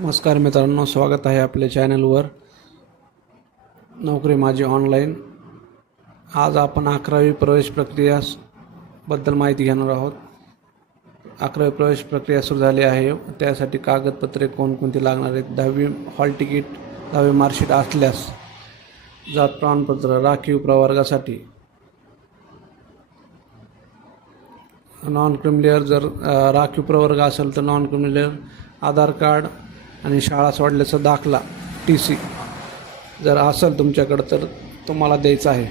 नमस्कार मित्रांनो, स्वागत आहे आपल्या चॅनलवर नोकरी माझी ऑनलाईन। आज आपण 11वी प्रवेश प्रक्रियाबद्दल माहिती घेणार आहोत। 11वी प्रवेश प्रक्रिया सुरू झाली आहे। त्यासाठी कागदपत्रे कोणकोणती लागणार आहेत? 10वी हॉल तिकीट, 10वी मार्कशीट असल्यास जात प्रमाणपत्र, राखीव प्रवर्गासाठी नॉन क्रिमिलियर, जर राखीव प्रवर्ग असेल तर नॉन क्रिमिलियर, आधार कार्ड आणि शाळा सोडल्याचा दाखला TC जर असेल तुमच्याकडे तर तुम्हाला द्यायचा आहे।